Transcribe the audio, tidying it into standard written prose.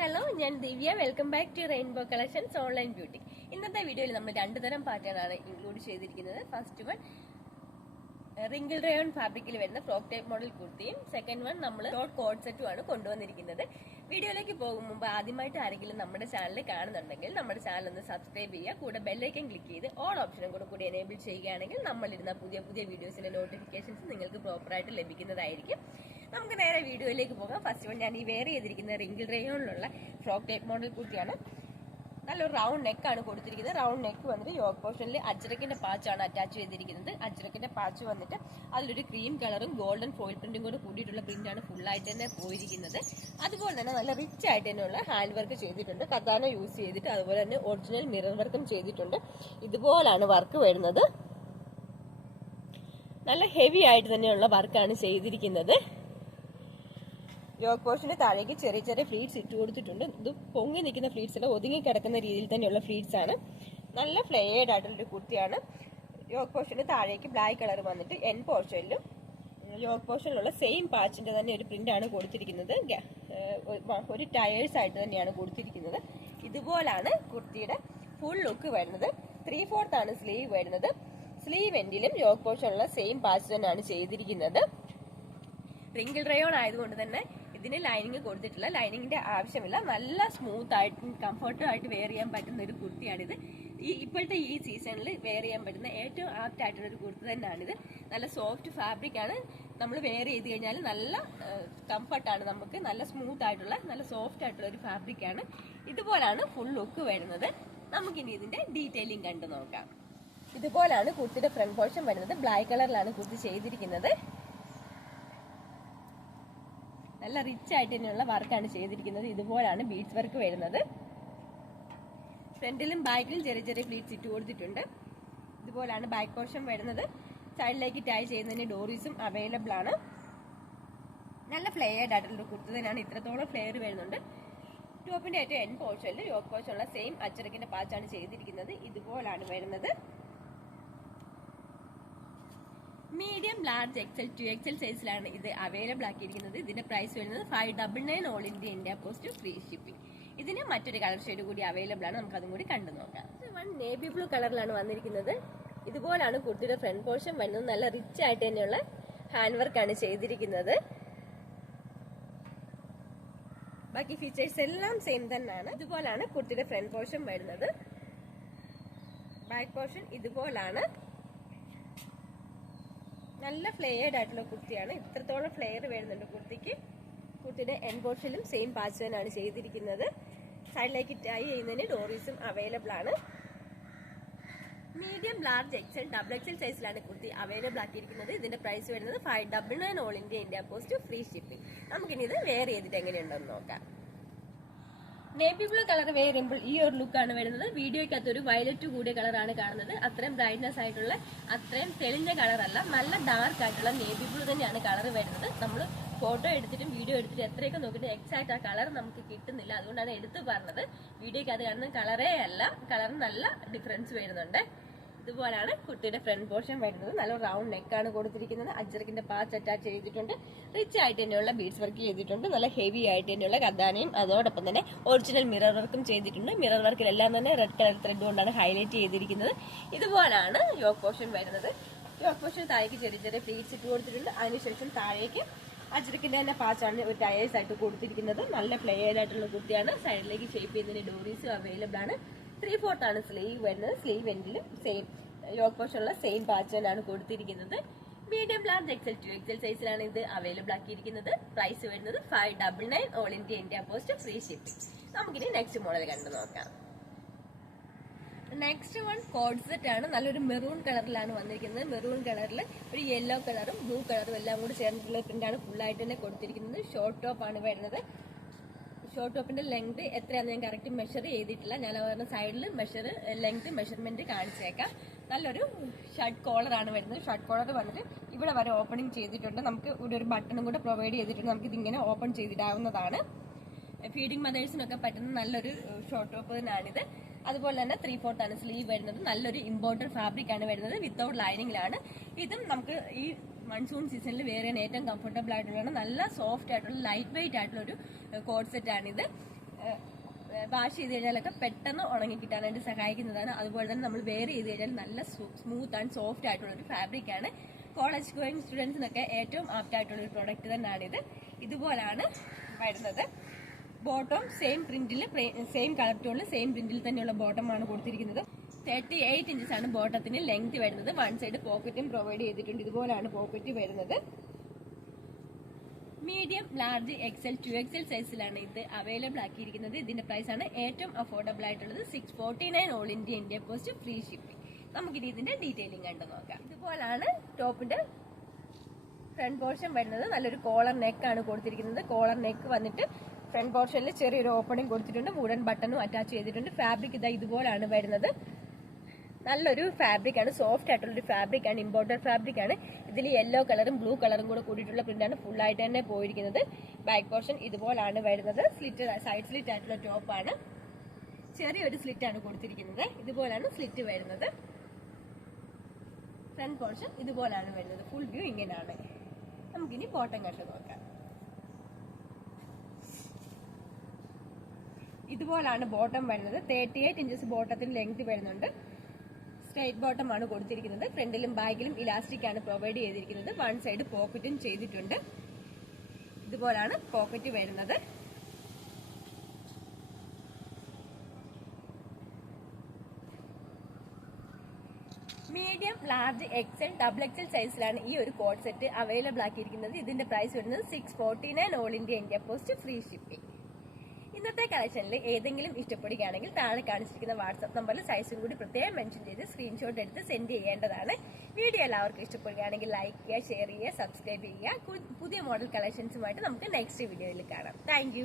Hello, ഞാൻ Divya. Welcome back to Rainbow Collections online beauty. ഇന്നത്തെ വീഡിയോയിൽ നമ്മൾ രണ്ട് തരം പാറ്റേൺ ആണ് ഇൻക്ലൂഡ് ചെയ്തിരിക്കുന്നത്. ഫസ്റ്റ് വൺ റിംഗിൾ റയോൺ ഫാബ്രിക്കിൽ വരുന്ന ഫ്രോക്ക് ടൈപ്പ് മോഡൽ കുർത്തിയും, സെക്കൻഡ് വൺ നമ്മൾ ഷോർട്ട് കോഡ് സെറ്റും ആണ് കൊണ്ടുവന്നിരിക്കുന്നത്. വീഡിയോയിലേക്ക് പോകും മുമ്പ് ആദ്യമായിട്ട് ആരെങ്കിലും നമ്മുടെ ചാനൽ കാണുന്നുണ്ടെങ്കിൽ നമ്മുടെ ചാനൽ ഒന്ന് സബ്സ്ക്രൈബ് ചെയ്യുക. കൂടെ ബെല്ലൈക്കൻ ക്ലിക്ക് ചെയ്ത് ഓൾ ഓപ്ഷനും കൂടി എനേബിൾ ചെയ്യുകയാണെങ്കിൽ നമ്മളിരുന്ന പുതിയ പുതിയ വീഡിയോസിന്റെ നോട്ടിഫിക്കേഷൻസ് നിങ്ങൾക്ക് പ്രോപ്പറായിട്ട് ലഭിക്കുന്നതായിരിക്കും. നമുക്ക് നേരെ വീഡിയോയിലേക്ക് പോകാം. ഫസ്റ്റ് വൺ ഞാൻ ഈ വെയർ ചെയ്തിരിക്കുന്ന റിംഗിൾ റയോണിലുള്ള ഫ്രോക്ക് ടൈപ്പ് മോഡൽ കുർത്തിയാണ്. നല്ലൊരു റൗണ്ട് നെക്ക് ആണ് കൊടുത്തിരിക്കുന്നത്. റൗണ്ട് നെക്ക് വന്നിട്ട് യോക്ക് പോർഷനിൽ അജ്രക്കിന്റെ പാച്ചാണ് അറ്റാച്ച് ചെയ്തിരിക്കുന്നത്. അജ്രക്കിന്റെ പാച്ച് വന്നിട്ട് അതിലൊരു ക്രീം കളറും ഗോൾഡൻ ഫോയിൽ പ്രിന്റും കൂടെ കൂടിയിട്ടുള്ള പ്രിന്റാണ് ഫുള്ളായിട്ട് തന്നെ പോയിരിക്കുന്നത്. അതുപോലെ തന്നെ നല്ല റിച്ച് ആയിട്ട് തന്നെയുള്ള ഹാൻഡ് വർക്ക് ചെയ്തിട്ടുണ്ട്. കത്താന യൂസ് ചെയ്തിട്ട് അതുപോലെ തന്നെ ഒറിജിനൽ മിറർ വർക്കും ചെയ്തിട്ടുണ്ട്. ഇതുപോലാണ് വർക്ക് വരുന്നത്. നല്ല ഹെവി ആയിട്ട് തന്നെയുള്ള വർക്കാണ് ചെയ്തിരിക്കുന്നത്. യോക്ക് പോർഷന് താഴേക്ക് ചെറിയ ചെറിയ ഫ്ലീറ്റ്സ് ഇട്ട് കൊടുത്തിട്ടുണ്ട്. ഇത് പൊങ്ങി നിൽക്കുന്ന ഫ്ലീറ്റ്സ് അല്ല, ഒതുങ്ങി കിടക്കുന്ന രീതിയിൽ തന്നെയുള്ള ഫ്ലീറ്റ്സ് ആണ്. നല്ല ഫ്ലെയർഡ് ആയിട്ടുള്ളൊരു കുർത്തിയാണ്. യോക്ക് പോർഷന് താഴേക്ക് ബ്ലാക്ക് കളർ വന്നിട്ട് എൻ പോർഷനിലും യോക്ക് പോർഷനിലുള്ള സെയിം പാച്ചിന്റെ തന്നെ ഒരു പ്രിന്റ് ആണ് കൊടുത്തിരിക്കുന്നത്. ഒരു ടയേഴ്സ് ആയിട്ട് തന്നെയാണ് കൊടുത്തിരിക്കുന്നത്. ഇതുപോലാണ് കുർത്തിയുടെ ഫുൾ ലുക്ക് വരുന്നത്. 3/4 ആണ് സ്ലീവ് വരുന്നത്. സ്ലീവ് എൻഡിലും യോക്ക് പോർഷനിലുള്ള സെയിം പാച്ച് തന്നെയാണ് ചെയ്തിരിക്കുന്നത്. റിംഗിൾ റയോൺ ആയതുകൊണ്ട് തന്നെ ഇതിന് ലൈനിങ് കൊടുത്തിട്ടില്ല. ലൈനിങ്ങിന്റെ ആവശ്യമില്ല. നല്ല സ്മൂത്ത് ആയിട്ട് കംഫർട്ടബിൾ ആയിട്ട് വെയർ ചെയ്യാൻ പറ്റുന്ന ഒരു കുർത്തിയാണിത്. ഇപ്പോഴത്തെ ഈ സീസണിൽ വെയർ ചെയ്യാൻ പറ്റുന്ന ഏറ്റവും ആപ്റ്റ് ആയിട്ടുള്ള ഒരു കുർത്തി തന്നെയാണിത്. നല്ല സോഫ്റ്റ് ഫാബ്രിക് ആണ്. നമ്മൾ വെയർ ചെയ്ത് കഴിഞ്ഞാൽ നല്ല കംഫർട്ടാണ്. നമുക്ക് നല്ല സ്മൂത്ത് ആയിട്ടുള്ള നല്ല സോഫ്റ്റ് ആയിട്ടുള്ള ഒരു ഫാബ്രിക് ആണ്. ഇതുപോലാണ് ഫുൾ ലുക്ക് വരുന്നത്. നമുക്കിനി ഇതിന്റെ ഡീറ്റെയിലിംഗ് കണ്ടു നോക്കാം. ഇതുപോലാണ് കുർത്തിയുടെ ഫ്രണ്ട് പോർഷൻ വരുന്നത്. ബ്ലാക്ക് കളറിലാണ് കുർത്തി ചെയ്തിരിക്കുന്നത്. നല്ല റിച്ച് ആയിട്ട് തന്നെയുള്ള വർക്കാണ് ചെയ്തിരിക്കുന്നത്. ഇതുപോലാണ് ബീഡ്സ് വർക്ക് വരുന്നത്. ഫ്രണ്ടിലും ബാക്കിലും ചെറിയ ചെറിയ ഫ്ലീറ്റ്സ് ഇട്ട് കൊടുത്തിട്ടുണ്ട്. ഇതുപോലാണ് ബാക്ക് പോർഷൻ വരുന്നത്. സൈഡിലേക്ക് ടൈ ചെയ്യുന്നതിന് ഡോറീസും അവൈലബിൾ ആണ്. നല്ല ഫ്ലെയർഡ് ആയിട്ടുള്ള കുർത്തി തന്നെയാണ്. ഇത്രത്തോളം ഫ്ലെയർ വരുന്നുണ്ട്. ടോപ്പിന്റെ ഏറ്റവും എൻ പോർഷനിൽ യോക്ക് പോർഷനുള്ള സെയിം അച്ചടക്കിന്റെ പാച്ചാണ് ചെയ്തിരിക്കുന്നത്. ഇതുപോലാണ് വരുന്നത്. മീഡിയം, ലാർജ്, എക്സൽ, 2XL സൈസിലാണ് ഇത് അവൈലബിൾ ആക്കിയിരിക്കുന്നത്. ഇതിന്റെ പ്രൈസ് വരുന്നത് 599 all India post free shipping. ഇതിന് മറ്റൊരു കളർ ഷെയ്ഡ് കൂടി അവൈലബിൾ ആണ്. നമുക്ക് അതും കൂടി കണ്ടു നോക്കാം. നേവി ബ്ലൂ കളറിലാണ് വന്നിരിക്കുന്നത്. ഇതുപോലാണ് കുർത്തിയുടെ ഫ്രണ്ട് പോർഷൻ വരുന്നത്. നല്ല റിച്ച് ആയിട്ട് തന്നെയുള്ള ഹാൻഡ് വർക്കാണ് ചെയ്തിരിക്കുന്നത്. ബാക്കി ഫീച്ചേഴ്സ് എല്ലാം സെയിം തന്നെയാണ്. ഇതുപോലാണ് കുർത്തിയുടെ ഫ്രണ്ട് പോർഷൻ വരുന്നത്. ബാക്ക് പോർഷൻ ഇതുപോലാണ്. നല്ല ഫ്ലെയർഡ് ആയിട്ടുള്ള കുർത്തിയാണ്. ഇത്രത്തോളം ഫ്ലെയർ വരുന്നുണ്ട് കുർത്തിക്ക്. കുർത്തിയുടെ എൻ പോർഷനിലും സെയിം പാച്ച് തന്നെയാണ് ചെയ്തിരിക്കുന്നത്. സൈഡിലേക്ക് ടൈ ചെയ്യുന്നതിന് ഡോറീസും അവൈലബിൾ ആണ്. മീഡിയം, ലാർജ്, എക്സൽ, XXL സൈസിലാണ് കുർത്തി അവൈലബിൾ ആക്കിയിരിക്കുന്നത്. ഇതിന്റെ പ്രൈസ് വരുന്നത് 599 all India post free shipping. നമുക്കിനി ഇത് വെയർ ചെയ്തിട്ട് എങ്ങനെയുണ്ടെന്ന് നോക്കാം. നേവി ബ്ലൂ കളർ വെയർ ചെയ്യുമ്പോൾ ഈ ഒരു ലുക്കാണ് വരുന്നത്. വീഡിയോയ്ക്കകത്ത് ഒരു വയലറ്റ് കൂടിയ കളറാണ് കാണുന്നത്. അത്രയും ബ്രൈറ്റ്നെസ് ആയിട്ടുള്ള, അത്രയും തെളിഞ്ഞ കളറല്ല, നല്ല ഡാർക്ക് ആയിട്ടുള്ള നേവി ബ്ലൂ തന്നെയാണ് കളർ വരുന്നത്. നമ്മൾ ഫോട്ടോ എടുത്തിട്ടും വീഡിയോ എടുത്തിട്ട് എത്രയൊക്കെ നോക്കിയിട്ട് എക്സാക്ട് ആ കളർ നമുക്ക് കിട്ടുന്നില്ല. അതുകൊണ്ടാണ് എടുത്ത് പറഞ്ഞത്. വീഡിയോയ്ക്കകത്ത് കാണുന്ന കളറേ അല്ല, കളറിന് നല്ല ഡിഫറൻസ് വരുന്നുണ്ട്. ഇതുപോലാണ് കുർത്തിയുടെ ഫ്രണ്ട് പോർഷൻ വരുന്നത്. നല്ല റൗണ്ട് നെക്കാണ് കൊടുത്തിരിക്കുന്നത്. അജ്രക്കിന്റെ പാച്ച് അറ്റാച്ച് ചെയ്തിട്ടുണ്ട്. റിച്ച് ആയിട്ട് തന്നെയുള്ള ബീഡ്സ് വർക്ക് ചെയ്തിട്ടുണ്ട്. നല്ല ഹെവി ആയിട്ട് തന്നെയുള്ള കദാനയും അതോടൊപ്പം തന്നെ ഒറിജിനൽ മിറർ വർക്കും ചെയ്തിട്ടുണ്ട്. മിറർ വർക്കിലെല്ലാം തന്നെ റെഡ് കളർ ത്രെഡ് കൊണ്ടാണ് ഹൈലൈറ്റ് ചെയ്തിരിക്കുന്നത്. ഇതുപോലാണ് യോക്ക് പോർഷൻ വരുന്നത്. യോക്ക് പോർഷൻ താഴേക്ക് ചെറിയ ചെറിയ പ്ലീറ്റ്സ് ഇട്ട് കൊടുത്തിട്ടുണ്ട്. അതിനുശേഷം താഴേക്ക് അജ്രക്കിന്റെ തന്നെ പാച്ചാണ് ഒരു ടയേഴ്സ് ആയിട്ട് കൊടുത്തിരിക്കുന്നത്. നല്ല ഫ്ലെയർഡ് ആയിട്ടുള്ള കുർത്തിയാണ്. സൈഡിലേക്ക് ഷേപ്പ് ചെയ്യുന്നതിന് ഡോറീസും അവൈലബിൾ ആണ്. 3/4 ആണ് സ്ലീവ് വരുന്നത്. സ്ലീവ് എൻഡിലും സെയിം യോക്ക് പോർഷനുള്ള സെയിം പാച്ച് തന്നെയാണ് കൊടുത്തിരിക്കുന്നത്. മീഡിയം, ലാർജ്, എക്സൽ, 2XL സൈസിലാണ് ഇത് അവൈലബിൾ ആക്കിയിരിക്കുന്നത്. പ്രൈസ് വരുന്നത് 599 all India post free shipping. നമുക്കിനി നെക്സ്റ്റ് മോഡൽ കണ്ടു നോക്കാം. നെക്സ്റ്റ് വൺ കോഡ് സെറ്റ് ആണ്. നല്ലൊരു മെറൂൺ കളറിലാണ് വന്നിരിക്കുന്നത്. മെറൂൺ കളറിൽ ഒരു യെല്ലോ കളറും ബ്ലൂ കളറും എല്ലാം കൂടി ചേർന്നിട്ടുള്ള പ്രിന്റാണ് ഫുള്ളായിട്ട് തന്നെ കൊടുത്തിരിക്കുന്നത്. ഷോർട്ട് ടോപ്പ് ആണ് വരുന്നത്. ഷോർട്ട് ടോപ്പിന്റെ ലെങ്ത് എത്രയാണെന്ന് ഞാൻ കറക്റ്റ് മെഷർ ചെയ്തിട്ടില്ല. ഞാൻ അവരുടെ സൈഡിൽ മെഷർമെന്റ് കാണിച്ചേക്കാം. നല്ലൊരു ഷർട്ട് കോളർ ആണ് വരുന്നത്. ഷർട്ട് കോളർ വന്നിട്ട് ഇവിടെ വരെ ഓപ്പണിംഗ് ചെയ്തിട്ടുണ്ട്. നമുക്ക് ഇവിടെ ഒരു ബട്ടണും കൂടെ പ്രൊവൈഡ് ചെയ്തിട്ടുണ്ട്. നമുക്ക് ഇതിങ്ങനെ ഓപ്പൺ ചെയ്തിടാവുന്നതാണ്. ഫീഡിംഗ് മദേഴ്സിനൊക്കെ പറ്റുന്ന നല്ലൊരു ഷോർട്ട് ടോപ്പ് തന്നെയാണിത്. അതുപോലെ തന്നെ 3/4 ആണ് സ്ലീവ് വരുന്നത്. നല്ലൊരു ഇമ്പോർട്ടഡ് ഫാബ്രിക് ആണ് വരുന്നത്. വിത്തൗട്ട് ലൈനിങ്ങിലാണ്. ഇതും നമുക്ക് ഈ മൺസൂൺ സീസണിൽ വേറെ ഏറ്റവും കംഫർട്ടബിൾ ആയിട്ടുള്ള നല്ല സോഫ്റ്റ് ആയിട്ടുള്ള ലൈറ്റ് വെയിറ്റ് ആയിട്ടുള്ള ഒരു കോഡ് സെറ്റ് ആണിത്. വാഷ് ചെയ്ത് കഴിഞ്ഞാലൊക്കെ പെട്ടെന്ന് ഉണങ്ങി കിട്ടാനായിട്ട് സഹായിക്കുന്നതാണ്. അതുപോലെ തന്നെ നമ്മൾ വെയർ ചെയ്ത് കഴിഞ്ഞാൽ നല്ല സ്മൂത്ത് ആൻഡ് സോഫ്റ്റ് ആയിട്ടുള്ള ഒരു ഫാബ്രിക് ആണ്. കോളേജ് ഗോയിങ് സ്റ്റുഡൻസിനൊക്കെ ഏറ്റവും ആപ്റ്റ് ആയിട്ടുള്ള ഒരു പ്രോഡക്റ്റ് തന്നെയാണിത്. ഇതുപോലാണ് വരുന്നത്. ബോട്ടം സെയിം പ്രിന്റിൽ, സെയിം കളർ ടോണിൽ, സെയിം പ്രിന്റിൽ തന്നെയുള്ള ബോട്ടമാണ് കൊടുത്തിരിക്കുന്നത്. 38 ഇഞ്ചസ് ആണ് ബോട്ടത്തിന് ലെങ്ത് വരുന്നത്. വൺ സൈഡ് പോക്കറ്റും പ്രൊവൈഡ് ചെയ്തിട്ടുണ്ട്. ഇതുപോലാണ് പോക്കറ്റ് വരുന്നത്. മീഡിയം, ലാർജ്, എക്സൽ, 2XL സൈസിലാണ് ഇത് അവൈലബിൾ ആക്കിയിരിക്കുന്നത്. ഇതിന്റെ പ്രൈസ് ആണ് ഏറ്റവും അഫോർഡബിൾ ആയിട്ടുള്ളത് 649 all India post free shipping. നമുക്കിനി ഇതിന്റെ ഡീറ്റെയിലിംഗ് കണ്ടു നോക്കാം. ഇതുപോലാണ് ടോപ്പിന്റെ ഫ്രണ്ട് പോർഷൻ വരുന്നത്. നല്ലൊരു കോളർ നെക്ക് ആണ് കൊടുത്തിരിക്കുന്നത്. കോളർ നെക്ക് വന്നിട്ട് ഫ്രണ്ട് പോർഷനിൽ ചെറിയൊരു ഓപ്പണിംഗ് കൊടുത്തിട്ടുണ്ട്. വുഡൻ ബട്ടണും അറ്റാച്ച് ചെയ്തിട്ടുണ്ട്. ഫാബ്രിക് ഇതുപോലാണ് വരുന്നത്. നല്ലൊരു ഫാബ്രിക് ആണ്, സോഫ്റ്റ് ആയിട്ടുള്ളൊരു ഫാബ്രിക് ആണ്, ഇമ്പോർട്ടഡ് ഫാബ്രിക് ആണ്. ഇതിൽ യെല്ലോ കളറും ബ്ലൂ കളറും കൂടെ കൂടിയിട്ടുള്ള പ്രിന്റാണ് ഫുൾ ആയിട്ട് തന്നെ പോയിരിക്കുന്നത്. ബാക്ക് പോർഷൻ ഇതുപോലാണ് വരുന്നത്. സ്ലിറ്റ്, സൈഡ് സ്ലിറ്റ് ആയിട്ടുള്ള ടോപ്പാണ്. ചെറിയൊരു സ്ലിറ്റ് ആണ് കൊടുത്തിരിക്കുന്നത്. ഇതുപോലാണ് സ്ലിറ്റ് വരുന്നത്. ഫ്രണ്ട് പോർഷൻ ഇതുപോലാണ് വരുന്നത്. ഫുൾ വ്യൂ ഇങ്ങനെയാണ്. നമുക്കിനി ബോട്ടം കണ്ടു നോക്കാം. ഇതുപോലാണ് ബോട്ടം വരുന്നത്. 38 ഇഞ്ചസ് ബോട്ടത്തിന് ലെങ്ത് വരുന്നുണ്ട്. സ്ട്രൈറ്റ് ബോട്ടം ആണ് കൊടുത്തിരിക്കുന്നത്. ഫ്രണ്ടിലും ബാക്കിലും ഇലാസ്റ്റിക് ആണ് പ്രൊവൈഡ് ചെയ്തിരിക്കുന്നത്. വൺ സൈഡ് പോക്കറ്റും ചെയ്തിട്ടുണ്ട്. ഇതുപോലാണ് പോക്കറ്റ് വരുന്നത്. മീഡിയം, ലാർജ്, എക്സൽ, XXL സൈസിലാണ് ഈ ഒരു കോഡ് സെറ്റ് അവൈലബിൾ ആക്കിയിരിക്കുന്നത്. ഇതിന്റെ പ്രൈസ് വരുന്നത് 649 all India post free shipping. ഇന്നത്തെ കളക്ഷനിൽ ഏതെങ്കിലും ഇഷ്ടപ്പെടുകയാണെങ്കിൽ താഴെ കാണിച്ചിരിക്കുന്ന വാട്സ്ആപ്പ് നമ്പറിൽ സൈസും കൂടി പ്രത്യേകം മെൻഷൻ ചെയ്ത് സ്ക്രീൻഷോട്ട് എടുത്ത് സെൻഡ് ചെയ്യേണ്ടതാണ്. വീഡിയോ എല്ലാവർക്കും ഇഷ്ടപ്പെടുകയാണെങ്കിൽ ലൈക്ക് ചെയ്യുക, ഷെയർ ചെയ്യുക, സബ്സ്ക്രൈബ് ചെയ്യുക. പുതിയ മോഡൽ കളക്ഷൻസുമായിട്ട് നമുക്ക് നെക്സ്റ്റ് വീഡിയോയിൽ കാണാം. താങ്ക്